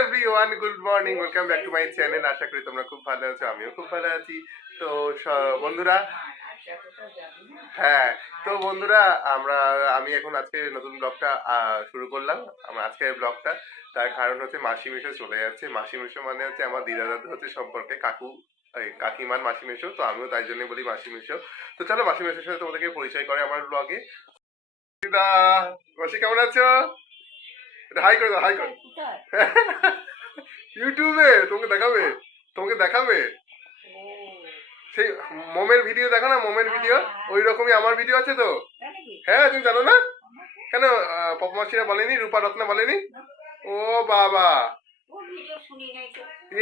Everyone, good morning, welcome back to my channel. আশা করি তোমরা খুব ভালো আছো, আমিও খুব ভালো আছি। তো বন্ধুরা, হ্যাঁ, তো বন্ধুরা, আমি এখন আজকে নতুন ব্লগটা শুরু করলাম। আমার আজকের ব্লগটা তার কারণ হচ্ছে মাসি মেশো চলে যাচ্ছে। মাসি মেশো মানে হচ্ছে আমার দিদা দাদু হচ্ছে সম্পর্কে কাকু, কাকিমার মাসি মেশো। তো আমিও তাই জন্য বলি মাসি মেশো। তো চলো মাসি মেশোর সাথে তোমাদেরকে পরিচয় করে আমার ব্লগে। দিদা, মাসি কেমন আছো? হাই করে দাও, হাই করে। ইউটিউবে তোমাকে দেখাবে, তোমাকে দেখাবে সেই মোমের ভিডিও, দেখো না মোমের ভিডিও, ওই রকমই আমার ভিডিও আছে তো। হ্যাঁ, তুমি জানো না কেন? পপ মাসিরা বলেনি, রূপা রত্না বলেনি? ও বাবা,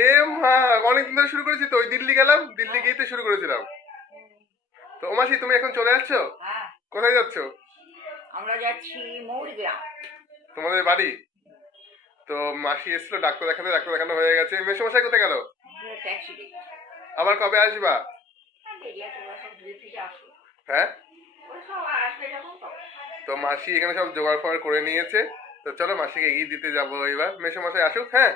এ মা, অনেকদিন ধরে শুরু করেছি তো। ওই দিল্লি গেলাম, দিল্লি গিয়ে তো শুরু করেছিলাম। তো ও মাসি, তুমি এখন চলে যাচ্ছ? কোথায় যাচ্ছ? আমরা যাচ্ছি মৌরিগ্রাম, তোমাদের বাড়ি। তো মাসি এসেছিল ডাক্তার দেখাতে, ডাক্তার দেখানো হয়ে গেছে। মেসোমশাই কোথায় গেল? আবার কবে আসবা? হ্যাঁ, তো মাসি এখানে সব জোগাড় ফোগাড় করে নিয়েছে। তো চলো মাসিকে এগিয়ে দিতে যাবো এবার। মেসোমশাই আসুক। হ্যাঁ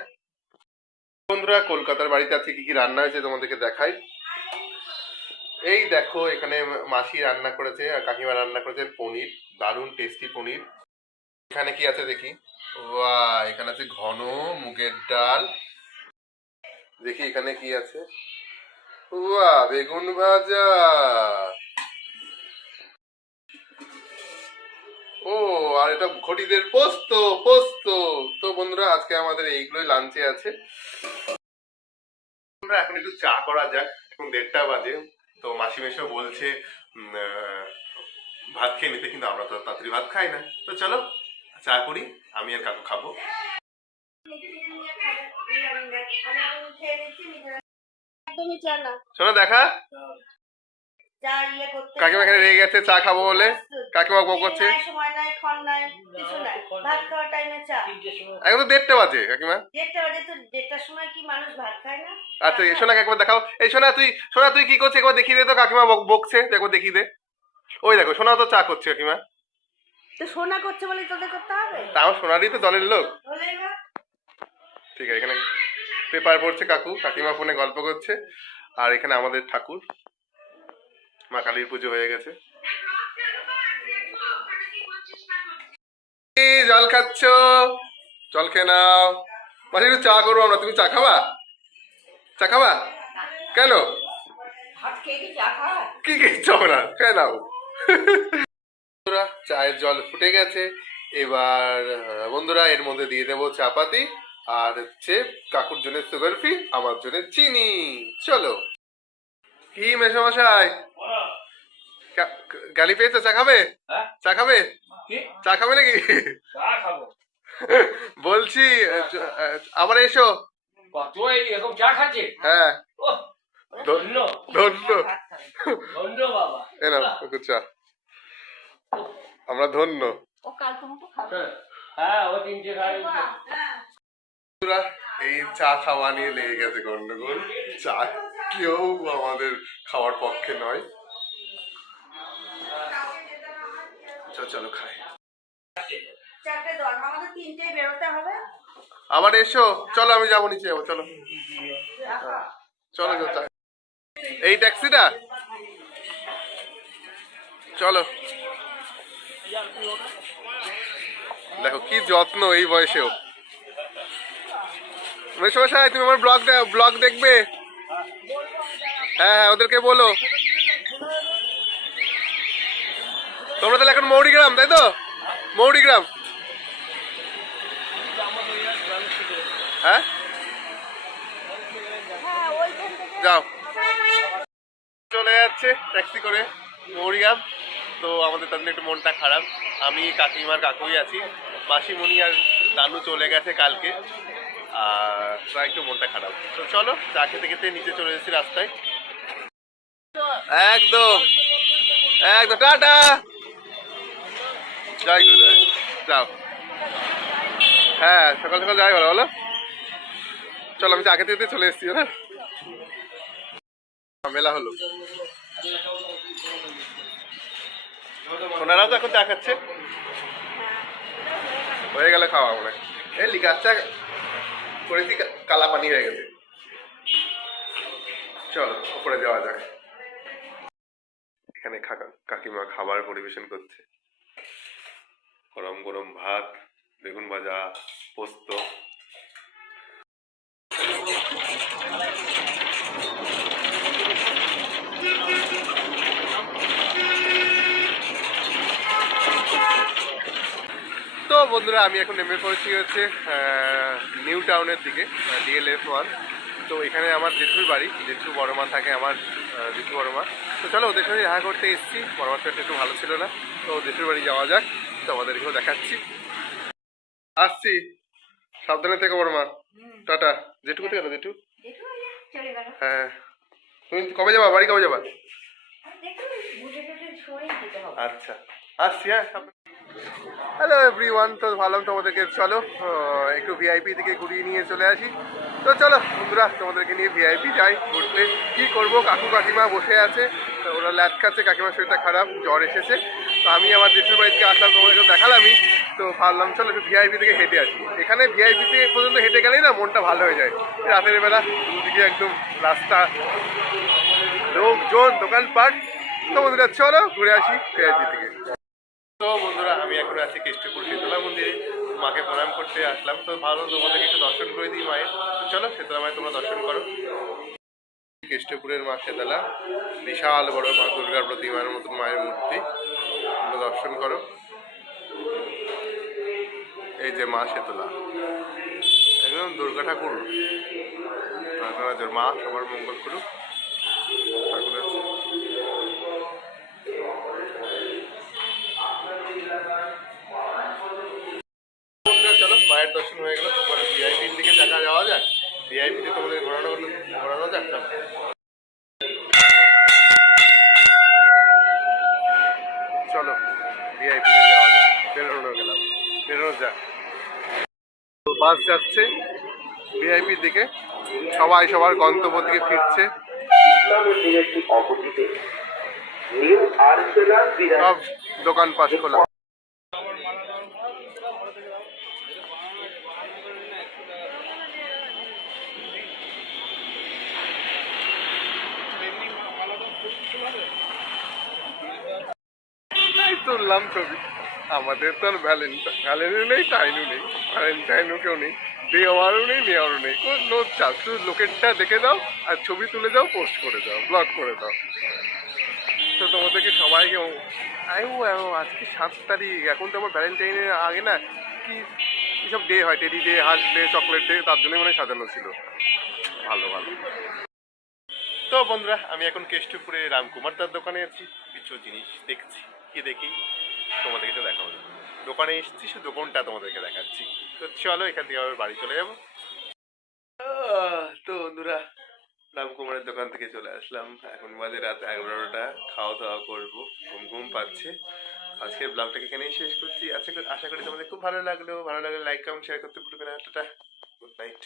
বন্ধুরা, কলকাতার বাড়িতে আজকে কি কি রান্না হয়েছে তোমাদেরকে দেখাই। এই দেখো, এখানে মাসি রান্না করেছে আর কাকিমা রান্না করেছে পনির, দারুণ টেস্টি পনির। এখানে কি আছে দেখি। বাহ, এখানে আছে ঘন মুগের ডাল। দেখি এখানে কি আছে। বাহ, বেগুন ভাজা। ও, আর এটা ঘটিদের পোস্ত। পোস্ত। তো বন্ধুরা, আজকে আমাদের এইগুলোই লাঞ্চে আছে। আমরা এখন একটু চা করা যাক, এখন 1:30 বাজে। তো মাসি মেশো বলছে ভাত খেয়ে নিতে, কিন্তু আমরা তো তাড়াতাড়ি ভাত খাই না। তো চলো চা করি, আমি আর কাকু খাবো। শোনো দেখা, কাকিমা এখানে রেগে গেছে চা খাবো বলে। কাকিমা বক করছে। এখন তো 1:30 বাজে কাকিমা। আচ্ছা, সোনাকে একবার দেখাও। এই সোনা, তুই কি করছিস একবার দেখিয়ে দে তো। কাকিমা বকছে, দেখো দেখিয়ে দে। ওই দেখো, সোনা তো চা করছে কাকিমা। তো সোনা করছে বলে তোদের করতে হবে? তাও সোনারই তো দলের লোক। ঠিক আছে, এখানে পেপার পড়ছে কাকু, কাকিমা ফোনে গল্প করছে। আর এখানে আমাদের ঠাকুর, মা কালীর পুজো হয়ে গেছে। জল খাচ্ছ? জল খেয়ে নাও। মাসি একটু চা করবো আমরা, তুমি চা খাবা? চা খাবা? কেন? কি খেয়েছ না, খেয়ে নাও। চায়ের জল ফুটে গেছে। এবার বন্ধুরা, এর মধ্যে দিয়ে দেবো চাপাতি আর হচ্ছে কাকুর জন্য সুগার ফ্রি, আমার জন্য চিনি। চলো। কি মেশামশাই, গালি পেয়েছো? চা খাবে? চা খাবে? চা খাবে নাকি? বলছি আবার এসো। হ্যাঁ, ধন্য চা, আমরা ধন্য। এই চা খাওয়া নিয়ে লেগে গেছে গন্ডগোল। চা কেউ আমাদের খাওয়ার পক্ষে নয়। চলো খাই। আবার এসো, চলো আমি যাবো, নিচে যাবো। চলো চলো চলো, এই ট্যাক্সিটা চলো। দেখো কি যত্ন এই বয়সেও। মেশমশাই, তুমি আমার ব্লগ দেখবে? হ্যাঁ হ্যাঁ, ওদেরকে বলো। তোমরা তাহলে এখন মৌরিগ্রাম, তাই তো? মৌরিগ্রাম, হ্যাঁ যাও। চলে যাচ্ছে ট্যাক্সি করে মৌরিগ্রাম। তো আমাদের তাদের একটু মনটা খারাপ। আমি, কাকিমার কাকুই আছি। মাসিমণি আর নানু চলে গেছে কালকে। আর তার একটু মনটা খারাপ। তো চলো, চা খেতে খেতে নিচে চলে এসেছি রাস্তায়। একদম একদম, টাটা। যাই যাও। হ্যাঁ, সকাল সকাল যাই, বলো বলো। চলো, আমি চা খেতে খেতে চলে এসেছি। হ্যাঁ, মেলা হলো। ওনারাও তো এখন চা খাচ্ছে। হয়ে গেলে খাওয়া মনে হয়। এই লিকার চা করেছি কালা পানি হয়ে গেছে। চলো উপরে যাওয়া যাক। এখানে কাকিমা খাবার পরিবেশন করছে, গরম গরম ভাত, বেগুন ভাজা, পোস্ত। তো বন্ধুরা আমি এখন নেমে পড়েছি হচ্ছে নিউ টাউনের দিকে, DLF1। তো এখানে আমার জেঠুর বাড়ি, জেঠু বড় মা থাকে আমার, জেঠু বড় মা। তো চলো ওদের সাথে দেখা করতে এসেছি, বড় মার শরীরটা একটু ভালো ছিল না, তো জেঠুর বাড়ি যাওয়া যাক। তো আমাদেরকেও দেখাচ্ছি, আসছি, সাবধানে থেকে বড় মা। টাটা। জেঠু কোথায় গেল জেঠু? চলে গেল। হ্যাঁ, তুমি কবে যাবা বাড়ি, কবে যাবা? আচ্ছা, আসছি। হ্যাঁ, হ্যালো এভরিওয়ান, তো ভালো তোমাদেরকে চলো একটু ভিআইপি থেকে ঘুরিয়ে নিয়ে চলে আসি। তো চলো বন্ধুরা তোমাদেরকে নিয়ে ভিআইপি যাই ঘুরতে। কি করব, কাকু কাকিমা বসে আছে, তো ওরা ল্যাদ খাচ্ছে, কাকিমার শরীরটা খারাপ, জ্বর এসেছে। তো আমি আমার জেঠুর বাড়ি থেকে আসলাম, তোমাদেরকে দেখালামই। তো ভাবলাম চলো একটু ভিআইপি থেকে হেঁটে আসি। এখানে ভিআইপি থেকে পর্যন্ত হেঁটে গেলেই না মনটা ভালো হয়ে যায়। রাতের বেলা দুদিকে একদম রাস্তা, লোকজন, দোকানপাট। তো বন্ধুরা চলো ঘুরে আসি ভিআইপি থেকে। তো বন্ধুরা আমি এখন আছি কেষ্টপুর শীতলা মন্দিরে, মাকে প্রণাম করতে আসলাম। তো ভালো তোমাদেরকে একটু দর্শন করে দিই মায়ের। তো চলো শীতলা মায়ের তোমরা দর্শন করো। কেষ্টপুরের মা শীতলা, বিশাল বড় মা দুর্গার প্রতিমার মতন মায়ের মূর্তি, তোমরা দর্শন করো। এই যে মা শীতলা, একদম দুর্গা ঠাকুর। মা সবার মঙ্গল করুক। ঠাকুর আছে। চলো মায়ের দর্শন হয়ে গেল, ভিআইপির দিকে দেখা যাওয়া যাক। ভিআইপিতে তোমাদের ঘোরানো যাক। চলো ভিআইপিতে যাওয়া যাক, বেরোনো যাক। বাস যাচ্ছে ভিআইপির দিকে, সবাই সবার গন্তব্য দিকে ফিরছে। সব দোকানপাট খোলা। তুললাম ছবি। আমাদের তো আর ভ্যালেন্টাইনও নেই, টাইনও নেই, ভ্যালেন্টাইনও কেউ নেই, দেওয়ারও নেই, নেওয়ারও নেই, কোনো চাপ। শুধু লোকেরটা দেখে দাও আর ছবি তুলে দাও, পোস্ট করে দাও, ব্লগ করে দাও। তো তোমাদেরকে সবাইকে আজকে 7 তারিখ, এখন তো আমার ভ্যালেন্টাইনের আগে না কি সব ডে হয়, teddy day, heart day, chocolate day, তার জন্যই মানে সাজানো ছিল। ভালো ভালো। তো বন্ধুরা আমি এখন কেষ্টপুরে রামকুমার দার দোকানে আছি, কিছু জিনিস দেখছি। কি দেখি তোমাদেরকে তো দেখাবো। দোকানে এসেছি, শুধু দোকানটা তোমাদেরকে দেখাচ্ছি। তো চলো এখান থেকে আবার বাড়ি চলে যাবো। তো বন্ধুরা রামকুমারের দোকান থেকে চলে আসলাম, এখন বাজে রাত 11টা। খাওয়া দাওয়া করবো, ঘুম পাচ্ছে। আজকের ব্লগটাকে এখানেই শেষ করছি। আশা করি তোমাদের খুব ভালো লাগলো। ভালো লাগলে লাইক কমেন্ট শেয়ার করতে ভুলবে না। Tata, good night.